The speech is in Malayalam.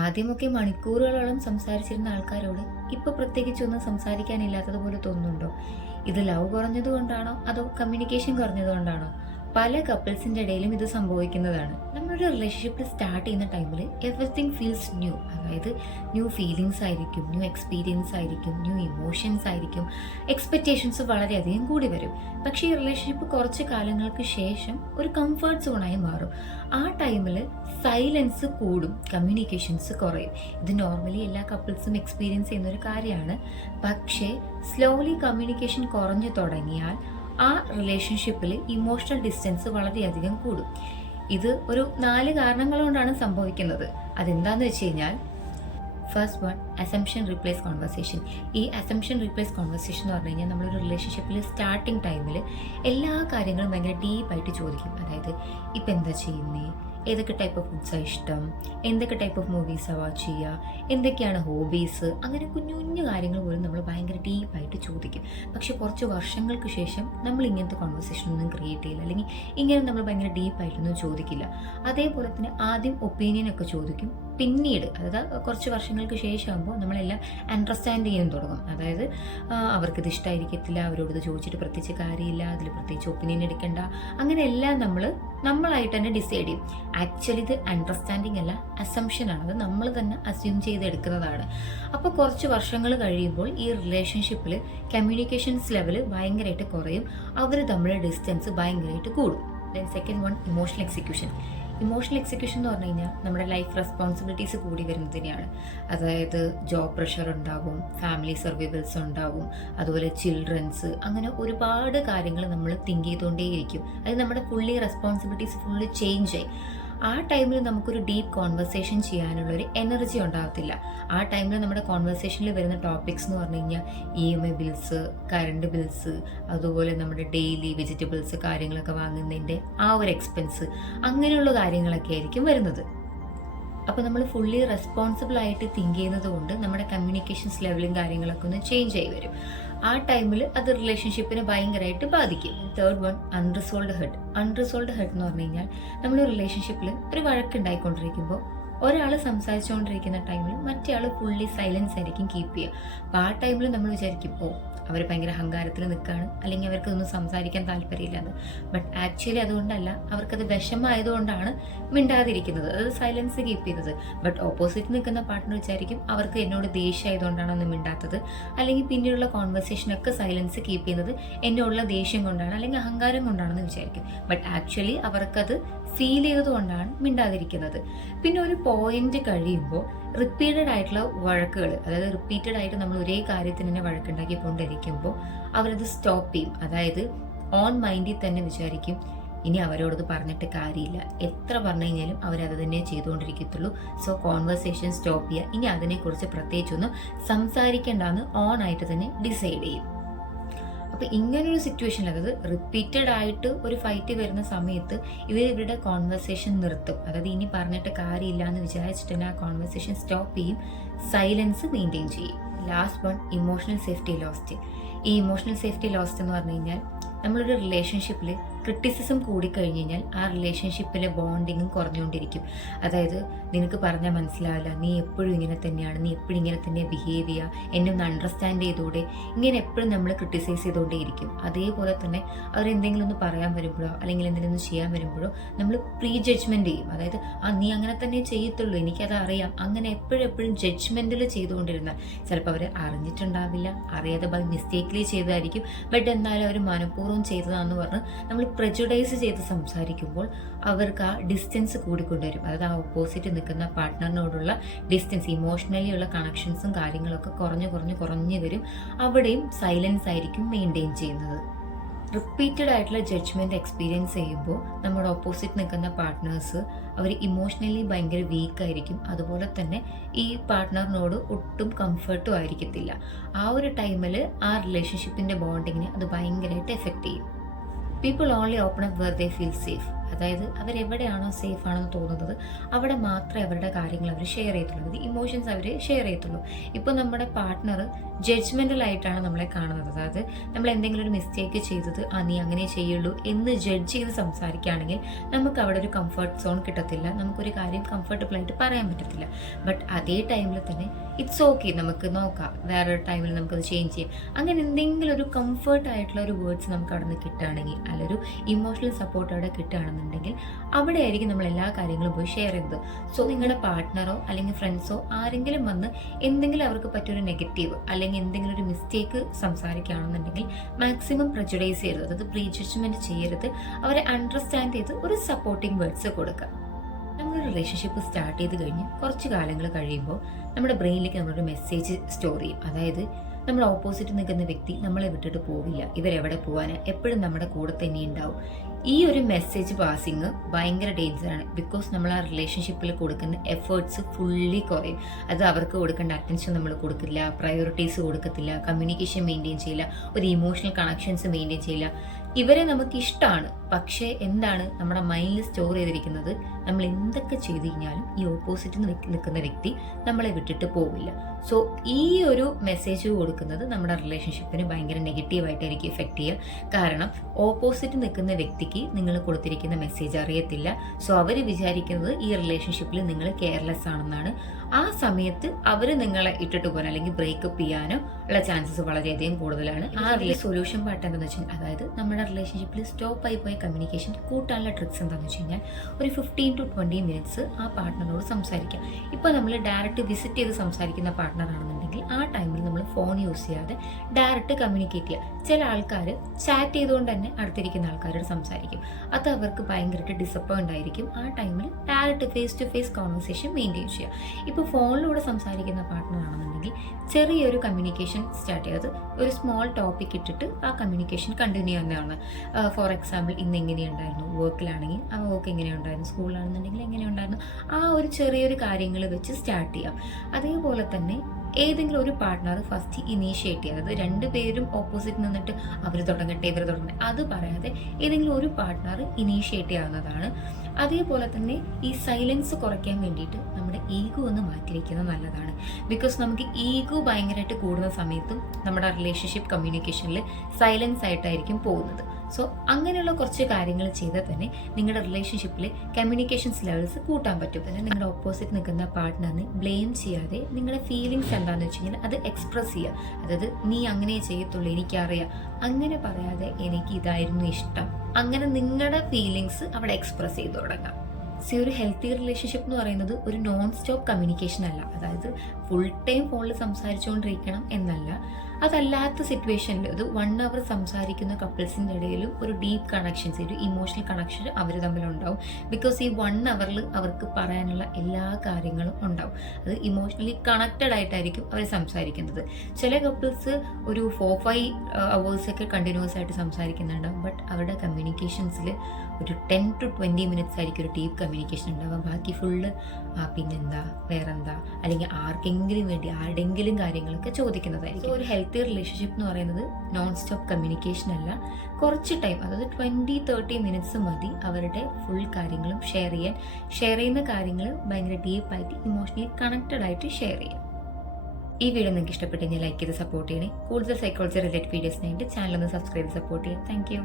ആദ്യമൊക്കെ മണിക്കൂറുകളോളം സംസാരിച്ചിരുന്ന ആൾക്കാരോട് ഇപ്പോൾ പ്രത്യേകിച്ചൊന്നും സംസാരിക്കാനില്ലാത്തതുപോലെ തോന്നുന്നുണ്ടോ? ഇത് ലവ് കുറഞ്ഞതുകൊണ്ടാണോ അതോ കമ്മ്യൂണിക്കേഷൻ കുറഞ്ഞതുകൊണ്ടാണോ? പല കപ്പിൾസിൻ്റെ ഇടയിലും ഇത് സംഭവിക്കുന്നതാണ്. നമ്മളൊരു റിലേഷൻഷിപ്പ് സ്റ്റാർട്ട് ചെയ്യുന്ന ടൈമിൽ എവറിത്തിങ് ഫീൽസ് ന്യൂ. അതായത് ന്യൂ ഫീലിങ്സ് ആയിരിക്കും, ന്യൂ എക്സ്പീരിയൻസ് ആയിരിക്കും, ന്യൂ ഇമോഷൻസ് ആയിരിക്കും, എക്സ്പെക്റ്റേഷൻസ് വളരെയധികം കൂടി വരും. പക്ഷേ ഈ റിലേഷൻഷിപ്പ് കുറച്ച് കാലങ്ങൾക്ക് ശേഷം ഒരു കംഫർട്ട് സോണായി മാറും. ആ ടൈമിൽ സൈലൻസ് കൂടും, കമ്മ്യൂണിക്കേഷൻസ് കുറയും. ഇത് നോർമലി എല്ലാ കപ്പിൾസും എക്സ്പീരിയൻസ് ചെയ്യുന്ന ഒരു കാര്യമാണ്. പക്ഷേ സ്ലോലി കമ്മ്യൂണിക്കേഷൻ കുറഞ്ഞു തുടങ്ങിയാൽ ആ റിലേഷൻഷിപ്പിൽ ഇമോഷണൽ ഡിസ്റ്റൻസ് വളരെയധികം കൂടും. ഇത് ഒരു 4 കാരണങ്ങൾ കൊണ്ടാണ് സംഭവിക്കുന്നത്. അതെന്താണെന്ന് വെച്ച് കഴിഞ്ഞാൽ, first one, assumption replace conversation. ഈ അസംഷൻ റീപ്ലേസ് കോൺവെർസേഷൻ എന്ന് പറഞ്ഞു കഴിഞ്ഞാൽ നമ്മളൊരു റിലേഷൻഷിപ്പിൽ സ്റ്റാർട്ടിങ് ടൈമിൽ എല്ലാ കാര്യങ്ങളും ഭയങ്കര ഡീപ്പായിട്ട് ചോദിക്കും. അതായത് ഇപ്പം എന്താ ചെയ്യുന്നേ, ഏതൊക്കെ ടൈപ്പ് ഓഫ് ഫുഡ്സാണ് ഇഷ്ടം, എന്തൊക്കെ ടൈപ്പ് ഓഫ് മൂവീസാണ് വാച്ച് ചെയ്യുക, എന്തൊക്കെയാണ് ഹോബീസ്, അങ്ങനെ കുഞ്ഞു കുഞ്ഞു കാര്യങ്ങൾ പോലും നമ്മൾ ഭയങ്കര ഡീപ്പായിട്ട് ചോദിക്കും. പക്ഷെ കുറച്ച് വർഷങ്ങൾക്ക് ശേഷം നമ്മൾ ഇങ്ങനത്തെ കോൺവെർസേഷൻ ഒന്നും ക്രിയേറ്റ് ചെയ്യില്ല, അല്ലെങ്കിൽ ഇങ്ങനെ നമ്മൾ ഭയങ്കര ഡീപ്പായിട്ടൊന്നും ചോദിക്കില്ല. അതേപോലെ തന്നെ ആദ്യം ഒപ്പീനിയനൊക്കെ ചോദിക്കും, പിന്നീട് അതായത് കുറച്ച് വർഷങ്ങൾക്ക് ശേഷമാകുമ്പോൾ നമ്മളെല്ലാം അണ്ടർസ്റ്റാൻഡ് ചെയ്യാൻ തുടങ്ങും. അതായത് അവർക്കിത് ഇഷ്ടമായിരിക്കത്തില്ല, അവരോട് ഇത് ചോദിച്ചിട്ട് പ്രത്യേകിച്ച് കാര്യമില്ല, അതിൽ പ്രത്യേകിച്ച് ഒപ്പീനിയൻ എടുക്കണ്ട, അങ്ങനെയെല്ലാം നമ്മളായിട്ട് തന്നെ ഡിസൈഡ് ചെയ്യും. ആക്ച്വലി ഇത് അണ്ടർസ്റ്റാൻഡിങ് അല്ല, അസംഷനാണ്. അത് നമ്മൾ തന്നെ അസ്യൂം ചെയ്തെടുക്കുന്നതാണ്. അപ്പോൾ കുറച്ച് വർഷങ്ങൾ കഴിയുമ്പോൾ ഈ റിലേഷൻഷിപ്പിൽ കമ്മ്യൂണിക്കേഷൻസ് ലെവൽ ഭയങ്കരമായിട്ട് കുറയും, അവർ തമ്മിലുള്ള ഡിസ്റ്റൻസ് ഭയങ്കരമായിട്ട് കൂടും. Then second one, emotional execution. Emotional execution എന്ന് പറഞ്ഞു കഴിഞ്ഞാൽ നമ്മുടെ ലൈഫ് റെസ്പോൺസിബിലിറ്റീസ് കൂടി വരുന്നതിനെയാണ്. അതായത് ജോബ് പ്രഷർ ഉണ്ടാവും, ഫാമിലി സർവൈവൽസ് ഉണ്ടാവും, അതുപോലെ ചിൽഡ്രൻസ്, അങ്ങനെ ഒരുപാട് കാര്യങ്ങൾ നമ്മൾ തിങ്ക് ചെയ്തുകൊണ്ടേയിരിക്കും. അത് നമ്മുടെ ഫുള്ളി റെസ്പോൺസിബിലിറ്റീസ് ഫുള്ളി ചേഞ്ച് ആയി. ആ ടൈമിൽ നമുക്കൊരു ഡീപ്പ് കോൺവെർസേഷൻ ചെയ്യാനുള്ളൊരു എനർജി ഉണ്ടാകത്തില്ല. ആ ടൈമിൽ നമ്മുടെ കോൺവെർസേഷനിൽ വരുന്ന ടോപ്പിക്സ് എന്ന് പറഞ്ഞു കഴിഞ്ഞാൽ EMI ബിൽസ്, കറണ്ട് ബിൽസ്, അതുപോലെ നമ്മുടെ ഡെയിലി വെജിറ്റബിൾസ് കാര്യങ്ങളൊക്കെ വാങ്ങുന്നതിൻ്റെ ആ ഒരു എക്സ്പെൻസ്, അങ്ങനെയുള്ള കാര്യങ്ങളൊക്കെ ആയിരിക്കും വരുന്നത്. അപ്പോൾ നമ്മൾ ഫുള്ളി റെസ്പോൺസിബിൾ ആയിട്ട് തിങ്ക് ചെയ്യുന്നത് കൊണ്ട് നമ്മുടെ കമ്മ്യൂണിക്കേഷൻസ് ലെവലും കാര്യങ്ങളൊക്കെ ഒന്ന് ചേഞ്ച് ആയി വരും. ആ ടൈമിൽ അത് റിലേഷൻഷിപ്പിനെ ഭയങ്കരമായിട്ട് ബാധിക്കും. Third one, unresolved heart. Unresolved heart എന്ന് പറഞ്ഞു കഴിഞ്ഞാൽ നമ്മൾ റിലേഷൻഷിപ്പിൽ ഒരു വഴക്കുണ്ടായിക്കൊണ്ടിരിക്കുമ്പോൾ ഒരാൾ സംസാരിച്ചുകൊണ്ടിരിക്കുന്ന ടൈമിൽ മറ്റേ ആൾ ഫുള്ളി സൈലൻസ് ആയിരിക്കും കീപ്പ് ചെയ്യുക. അപ്പോൾ ആ ടൈമിൽ നമ്മൾ വിചാരിക്കും, അവർ ഭയങ്കര അഹങ്കാരത്തിൽ നിൽക്കുകയാണ്, അല്ലെങ്കിൽ അവർക്കൊന്നും സംസാരിക്കാൻ താല്പര്യമില്ലാന്ന്. ബട്ട് ആക്ച്വലി അതുകൊണ്ടല്ല, അവർക്കത് വിഷമമായതുകൊണ്ടാണ് മിണ്ടാതിരിക്കുന്നത്, അത് സൈലൻസ് കീപ്പ് ചെയ്യുന്നത്. ബട്ട് ഓപ്പോസിറ്റ് നിൽക്കുന്ന പാർട്ട്ണർ വിചാരിക്കും അവർക്ക് എന്നോട് ദേഷ്യം ആയതുകൊണ്ടാണ് ഒന്നും മിണ്ടാത്തത്, അല്ലെങ്കിൽ പിന്നീടുള്ള കോൺവെർസേഷനൊക്കെ സൈലൻസ് കീപ്പ് ചെയ്യുന്നത് എന്നോടുള്ള ദേഷ്യം കൊണ്ടാണ് അല്ലെങ്കിൽ അഹങ്കാരം കൊണ്ടാണെന്ന് വിചാരിക്കും. ബട്ട് ആക്ച്വലി അവർക്കത് ഫീൽ ചെയ്തതുകൊണ്ടാണ് മിണ്ടാതിരിക്കുന്നത്. പിന്നെ ഒരു പോയിന്റ് കഴിയുമ്പോൾ റിപ്പീറ്റഡ് ആയിട്ടുള്ള വഴക്കുകൾ, അതായത് റിപ്പീറ്റഡ് ആയിട്ട് നമ്മൾ ഒരേ കാര്യത്തിന് തന്നെ വഴക്കുണ്ടാക്കിക്കൊണ്ടിരിക്കുമ്പോൾ അവരത് സ്റ്റോപ്പ് ചെയ്യും. അതായത് ഓൺ മൈൻഡിൽ തന്നെ വിചാരിക്കും ഇനി അവരോടത് പറഞ്ഞിട്ട് കാര്യമില്ല, എത്ര പറഞ്ഞു കഴിഞ്ഞാലും അവരത് തന്നെ ചെയ്തുകൊണ്ടിരിക്കത്തുള്ളൂ, സോ കോൺവെർസേഷൻ സ്റ്റോപ്പ് ചെയ്യുക, ഇനി അതിനെക്കുറിച്ച് പ്രത്യേകിച്ചൊന്നും സംസാരിക്കേണ്ടെന്ന് ഓൺ ആയിട്ട് തന്നെ ഡിസൈഡ് ചെയ്യും. അപ്പോൾ ഇങ്ങനൊരു സിറ്റുവേഷനിൽ, അതായത് റിപ്പീറ്റഡ് ആയിട്ട് ഒരു ഫൈറ്റ് വരുന്ന സമയത്ത് ഇവരുടെ കോൺവെർസേഷൻ നിർത്തും. അതായത് ഇനി പറഞ്ഞിട്ട് കാര്യമില്ല എന്ന് വിചാരിച്ചിട്ട് തന്നെ ആ കോൺവെർസേഷൻ സ്റ്റോപ്പ് ചെയ്യും, സൈലൻസ് മെയിൻറ്റെയിൻ ചെയ്യും. Last one, emotional safety lost. ഈ ഇമോഷണൽ സേഫ്റ്റി ലോസ്റ്റ് എന്ന് പറഞ്ഞു കഴിഞ്ഞാൽ നമ്മളൊരു റിലേഷൻഷിപ്പിൽ ക്രിറ്റിസിസം കൂടിക്കഴിഞ്ഞ് കഴിഞ്ഞാൽ ആ റിലേഷൻഷിപ്പിലെ ബോണ്ടിങ്ങും കുറഞ്ഞുകൊണ്ടിരിക്കും. അതായത് നിനക്ക് പറഞ്ഞാൽ മനസ്സിലാവില്ല, നീ എപ്പോഴും ഇങ്ങനെ തന്നെയാണ്, നീ എപ്പോഴും ഇങ്ങനെ തന്നെ ബിഹേവ് ചെയ്യുക, എന്നെ ഒന്ന് അണ്ടർസ്റ്റാൻഡ് ചെയ്തോടെ, ഇങ്ങനെ എപ്പോഴും നമ്മൾ ക്രിട്ടിസൈസ് ചെയ്തുകൊണ്ടേയിരിക്കും. അതേപോലെ തന്നെ അവരെന്തെങ്കിലും ഒന്ന് പറയാൻ വരുമ്പോഴോ അല്ലെങ്കിൽ എന്തെങ്കിലും ഒന്ന് ചെയ്യാൻ വരുമ്പോഴോ നമ്മൾ പ്രീ ജഡ്ജ്മെൻറ്റ് ചെയ്യും. അതായത് നീ അങ്ങനെ തന്നെ ചെയ്യത്തുള്ളൂ, എനിക്കത് അറിയാം, അങ്ങനെ എപ്പോഴും ജഡ്ജ്മെൻറ്റിൽ ചെയ്തുകൊണ്ടിരുന്നാൽ ചിലപ്പോൾ അവർ അറിഞ്ഞിട്ടുണ്ടാവില്ല, അറിയാതെ ബൈ മിസ്റ്റേക്കിലി ചെയ്തതായിരിക്കും. ബട്ട് എന്നാലും അവർ മനഃപൂർവ്വം ചെയ്തതാണെന്ന് പറഞ്ഞ് നമ്മൾ പ്രെജുഡൈസ് ചെയ്ത് സംസാരിക്കുമ്പോൾ അവർക്ക് ആ ഡിസ്റ്റൻസ് കൂടിക്കൊണ്ടുവരും. അതായത് ആ ഓപ്പോസിറ്റ് നിൽക്കുന്ന പാർട്ട്ണറിനോടുള്ള ഡിസ്റ്റൻസ്, ഇമോഷണലി ഉള്ള കണക്ഷൻസും കാര്യങ്ങളൊക്കെ കുറഞ്ഞു വരും. അവിടെയും സൈലൻസ് ആയിരിക്കും മെയിൻറ്റെയിൻ ചെയ്യുന്നത്. റിപ്പീറ്റഡ് ആയിട്ടുള്ള ജഡ്ജ്മെൻറ്റ് എക്സ്പീരിയൻസ് ചെയ്യുമ്പോൾ നമ്മുടെ ഓപ്പോസിറ്റ് നിൽക്കുന്ന പാർട്ട്നേഴ്സ് അവർ ഇമോഷണലി ഭയങ്കര വീക്കായിരിക്കും. അതുപോലെ തന്നെ ഈ പാർട്ട്ണറിനോട് ഒട്ടും കംഫർട്ടും ആയിരിക്കത്തില്ല. ആ ഒരു ടൈമിൽ ആ റിലേഷൻഷിപ്പിൻ്റെ ബോണ്ടിങ്ങിനെ അത് ഭയങ്കരമായിട്ട് എഫക്റ്റ് ചെയ്യും. People only open up where they feel safe. അതായത് അവരെവിടെയാണോ സേഫ് ആണെന്ന് തോന്നുന്നത് അവിടെ മാത്രമേ അവരുടെ കാര്യങ്ങൾ അവർ ഷെയർ ചെയ്യത്തുള്ളൂ, ഇമോഷൻസ് അവർ ഷെയർ ചെയ്യത്തുള്ളൂ. ഇപ്പോൾ നമ്മുടെ പാർട്ട്ണർ ജഡ്ജ്മെൻ്റലായിട്ടാണ് നമ്മളെ കാണുന്നത്, അതായത് നമ്മൾ എന്തെങ്കിലും ഒരു മിസ്റ്റേക്ക് ചെയ്തത് നീ അങ്ങനെ ചെയ്യുള്ളൂ എന്ന് ജഡ്ജ് ചെയ്ത് സംസാരിക്കുകയാണെങ്കിൽ നമുക്ക് അവിടെ ഒരു കംഫർട്ട് സോൺ കിട്ടത്തില്ല, നമുക്കൊരു കാര്യം കംഫർട്ടബിൾ ആയിട്ട് പറയാൻ പറ്റത്തില്ല. ബട്ട് അതേ ടൈമിൽ തന്നെ ഇറ്റ്സ് ഓക്കെ, നമുക്ക് നോക്കാം, വേറൊരു ടൈമിൽ നമുക്കത് ചേഞ്ച് ചെയ്യാം. അങ്ങനെ എന്തെങ്കിലും ഒരു കംഫർട്ട് ആയിട്ടുള്ള ഒരു വേർഡ്സ് നമുക്ക് അവിടെ നിന്ന് കിട്ടുകയാണെങ്കിൽ, അല്ലെങ്കിൽ ഇമോഷണൽ സപ്പോർട്ട് അവിടെ കിട്ടുകയാണെന്നുണ്ടെങ്കിൽ അവിടെ ആയിരിക്കും നമ്മൾ എല്ലാ കാര്യങ്ങളും പോയി ഷെയർ ചെയ്യുന്നത്. സോ നിങ്ങളുടെ പാർട്ട്ണറോ അല്ലെങ്കിൽ ഫ്രണ്ട്സോ ആരെങ്കിലും വന്ന് എന്തെങ്കിലും അവർക്ക് പറ്റിയൊരു നെഗറ്റീവ് അല്ലെങ്കിൽ എന്തെങ്കിലും ഒരു മിസ്റ്റേക്ക് സംസാരിക്കുകയാണെന്നുണ്ടെങ്കിൽ മാക്സിമം പ്രജുഡൈസ് ചെയ്യരുത്, അതായത് പ്രീ ജഡ്ജ്മെന്റ് ചെയ്യരുത്, അവരെ അണ്ടർസ്റ്റാൻഡ് ചെയ്ത് ഒരു സപ്പോർട്ടിങ് വേർഡ്സ് കൊടുക്കുക. നമ്മളൊരു റിലേഷൻഷിപ്പ് സ്റ്റാർട്ട് ചെയ്ത് കഴിഞ്ഞ് കുറച്ച് കാലങ്ങൾ കഴിയുമ്പോൾ നമ്മുടെ ബ്രെയിനിലേക്ക് നമ്മളൊരു മെസ്സേജ് സ്റ്റോർ ചെയ്യും. അതായത് നമ്മൾ ഓപ്പോസിറ്റ് നിൽക്കുന്ന വ്യക്തി നമ്മളെ വിട്ടിട്ട് പോവില്ല, ഇവരെവിടെ പോകാനാണ്, എപ്പോഴും നമ്മുടെ കൂടെ തന്നെ ഉണ്ടാവും. ഈ ഒരു മെസ്സേജ് പാസിങ് ഭയങ്കര ഡേഞ്ചറാണ്. ബിക്കോസ് നമ്മൾ ആ റിലേഷൻഷിപ്പിൽ കൊടുക്കുന്ന എഫേർട്സ് ഫുള്ളി കുറയും. അത് അവർക്ക് കൊടുക്കേണ്ട അറ്റൻഷൻ നമ്മൾ കൊടുക്കില്ല, പ്രയോറിറ്റീസ് കൊടുക്കത്തില്ല, കമ്മ്യൂണിക്കേഷൻ മെയിൻറ്റെയിൻ ചെയ്യില്ല, ഒരു ഇമോഷണൽ കണക്ഷൻസ് മെയിൻറ്റെയിൻ ചെയ്യില്ല. ഇവരെ നമുക്ക് ഇഷ്ടമാണ്, പക്ഷേ എന്താണ് നമ്മുടെ മൈൻഡിൽ സ്റ്റോർ ചെയ്തിരിക്കുന്നത്, നമ്മൾ എന്തൊക്കെ ചെയ്ത് കഴിഞ്ഞാലും ഈ ഓപ്പോസിറ്റ് നിൽക്കുന്ന വ്യക്തി നമ്മളെ വിട്ടിട്ട് പോവില്ല. സോ ഈ ഒരു മെസ്സേജ് കൊടുക്കുന്നത് നമ്മുടെ റിലേഷൻഷിപ്പിന് ഭയങ്കര നെഗറ്റീവായിട്ടായിരിക്കും എഫക്റ്റ് ചെയ്യുക. കാരണം ഓപ്പോസിറ്റ് നിൽക്കുന്ന വ്യക്തിക്ക് നിങ്ങൾ കൊടുത്തിരിക്കുന്ന മെസ്സേജ് അറിയത്തില്ല. സോ അവർ വിചാരിക്കുന്നത് ഈ റിലേഷൻഷിപ്പിൽ നിങ്ങൾ കെയർലെസ് ആണെന്നാണ്. ആ സമയത്ത് അവർ നിങ്ങളെ ഇട്ടിട്ട് പോകാൻ അല്ലെങ്കിൽ ബ്രേക്കപ്പ് ചെയ്യാനോ ഉള്ള ചാൻസസ് വളരെയധികം കൂടുതലാണ്. ആ സൊല്യൂഷൻ പാർട്ട് എന്താണെന്ന് വെച്ചാൽ, അതായത് നമ്മുടെ റിലേഷൻഷിപ്പിൽ സ്റ്റോപ്പ് ആയി പോയ കമ്മ്യൂണിക്കേഷൻ കൂട്ടാനുള്ള ട്രിക്സ് എന്താണെന്ന് വെച്ച് കഴിഞ്ഞാൽ, ഒരു 15 to 20 മിനിറ്റ്സ് ആ പാർട്ട്ണറോട് സംസാരിക്കാം. ഇപ്പോൾ നമ്മൾ ഡയറക്റ്റ് വിസിറ്റ് ചെയ്ത് സംസാരിക്കുന്ന പാർട്ട്ണർ ആണെന്നുണ്ടെങ്കിൽ ആ ടൈമിൽ നമ്മൾ ഫോൺ യൂസ് ചെയ്യാതെ ഡയറക്റ്റ് കമ്മ്യൂണിക്കേറ്റ് ചെയ്യുക. ചില ആൾക്കാർ ചാറ്റ് ചെയ്തുകൊണ്ട് തന്നെ അടുത്തിരിക്കുന്ന ആൾക്കാരോട് സംസാരിക്കും, അത് അവർക്ക് ഭയങ്കരമായിട്ട് ഡിസപ്പോയിൻ്റ് ആയിരിക്കും. ആ ടൈമിൽ direct face to face conversation maintain ചെയ്യുക. ഇപ്പോൾ ഫോണിലൂടെ സംസാരിക്കുന്ന പാർട്ട്ണർ ആണെന്നുണ്ടെങ്കിൽ ചെറിയൊരു കമ്മ്യൂണിക്കേഷൻ സ്റ്റാർട്ട് ചെയ്യുക, ഒരു സ്മോൾ ടോപ്പിക് ഇട്ടിട്ട് ആ കമ്മ്യൂണിക്കേഷൻ കണ്ടിന്യൂ ചെയ്യുന്നതാണ്. ഫോർ എക്സാമ്പിൾ, ഇന്ന് എങ്ങനെയുണ്ടായിരുന്നു, വർക്കിലാണെങ്കിൽ ആ വർക്ക് എങ്ങനെയുണ്ടായിരുന്നു, സ്കൂളിലാണെന്നുണ്ടെങ്കിൽ എങ്ങനെയുണ്ടായിരുന്നു, ആ ഒരു ചെറിയൊരു കാര്യങ്ങൾ വെച്ച് സ്റ്റാർട്ട് ചെയ്യാം. അതേപോലെ തന്നെ ഏതെങ്കിലും ഒരു പാർട്ട്ണർ ഫസ്റ്റ് ഇനീഷ്യേറ്റ് ചെയ്യുക, അതായത് രണ്ടുപേരും ഓപ്പോസിറ്റ് നിന്നിട്ട് അവർ തുടങ്ങട്ടെ ഇവർ തുടങ്ങട്ടെ അത് പറയാതെ ഏതെങ്കിലും ഒരു പാർട്ട്ണർ ഇനീഷ്യേറ്റ് ചെയ്യാവുന്നതാണ്. അതേപോലെ തന്നെ ഈ സൈലൻസ് കുറയ്ക്കാൻ വേണ്ടിയിട്ട് നമ്മുടെ ഈഗോ ഒന്ന് മാറ്റി വയ്ക്കുന്നത് നല്ലതാണ്. ബിക്കോസ് നമുക്ക് ഈഗോ ഭയങ്കരമായിട്ട് കൂടുന്ന സമയത്തും നമ്മുടെ റിലേഷൻഷിപ്പ് കമ്മ്യൂണിക്കേഷനിൽ സൈലൻസ് ആയിട്ടായിരിക്കും പോകുന്നത്. സോ അങ്ങനെയുള്ള കുറച്ച് കാര്യങ്ങൾ ചെയ്താൽ തന്നെ നിങ്ങളുടെ റിലേഷൻഷിപ്പിൽ കമ്മ്യൂണിക്കേഷൻസ് ലെവൽസ് കൂട്ടാൻ പറ്റും. പിന്നെ നിങ്ങളുടെ ഓപ്പോസിറ്റ് നിൽക്കുന്ന പാർട്ട്ണറിനെ ബ്ലെയിം ചെയ്യാതെ നിങ്ങളുടെ ഫീലിങ്സ് എന്താണെന്ന് വെച്ച് കഴിഞ്ഞാൽ അത് എക്സ്പ്രസ് ചെയ്യുക. അതായത് നീ അങ്ങനെ ചെയ്യത്തുള്ളൂ, എനിക്കറിയാം, അങ്ങനെ പറയാതെ എനിക്ക് ഇതായിരുന്നു ഇഷ്ടം, അങ്ങനെ നിങ്ങളുടെ ഫീലിങ്സ് അവിടെ എക്സ്പ്രസ് ചെയ്തു തുടങ്ങാം. ഒരു ഹെൽത്തി റിലേഷൻഷിപ്പ് എന്ന് പറയുന്നത് ഒരു നോൺ സ്റ്റോപ്പ് കമ്മ്യൂണിക്കേഷൻ അല്ല, അതായത് ഫുൾ ടൈം ഫോണിൽ സംസാരിച്ചുകൊണ്ടിരിക്കണം എന്നല്ല. അതല്ലാത്ത സിറ്റുവേഷനിൽ ഒരു 1 hour സംസാരിക്കുന്ന കപ്പിൾസിൻ്റെ ഇടയിലും ഒരു ഡീപ്പ് കണക്ഷൻസ്, ഒരു ഇമോഷണൽ കണക്ഷൻ അവർ തമ്മിലുണ്ടാവും. ബിക്കോസ് ഈ 1 hour അവർക്ക് പറയാനുള്ള എല്ലാ കാര്യങ്ങളും ഉണ്ടാവും. അത് ഇമോഷണലി കണക്റ്റഡ് ആയിട്ടായിരിക്കും അവർ സംസാരിക്കുന്നത്. ചില കപ്പിൾസ് ഒരു 4-5 hours ഒക്കെ കണ്ടിന്യൂസ് ആയിട്ട് സംസാരിക്കുന്നുണ്ടാവും. ബട്ട് അവരുടെ കമ്മ്യൂണിക്കേഷൻസിൽ ഒരു 10 to 20 minutes ആയിരിക്കും ഒരു ഡീപ്പ് കമ്മ്യൂണിക്കേഷൻ ഉണ്ടാവുക. ബാക്കി ഫുള്ള് പിന്നെന്താ, വേറെന്താ, അല്ലെങ്കിൽ ആർക്കെങ്കിലും വേണ്ടി ആരുടെങ്കിലും കാര്യങ്ങളൊക്കെ ചോദിക്കുന്നതായിരിക്കും. ഒരു ഹെൽത്തി റിലേഷൻഷിപ്പ് എന്ന് പറയുന്നത് നോൺ സ്റ്റോപ്പ് കമ്മ്യൂണിക്കേഷൻ അല്ല, കുറച്ച് ടൈം, അതായത് 20-30 minutes മതി അവരുടെ ഫുൾ കാര്യങ്ങളും ഷെയർ ചെയ്യുന്ന കാര്യങ്ങൾ ഭയങ്കര ഡീപ്പായിട്ട് ഇമോഷണലി കണക്റ്റഡ് ആയിട്ട് ഷെയർ ചെയ്യാം. ഈ വീഡിയോ നിങ്ങൾക്ക് ഇഷ്ടപ്പെട്ടെങ്കിൽ ലൈക്ക് ചെയ്ത് സപ്പോർട്ട് ചെയ്യണേ. കൂടുതൽ സൈക്കോളജി റിലേറ്റഡ് വീഡിയോസിനായിട്ട് ചാനൽ ഒന്ന് സബ്സ്ക്രൈബ് സപ്പോർട്ട് ചെയ്യാം. Thank you.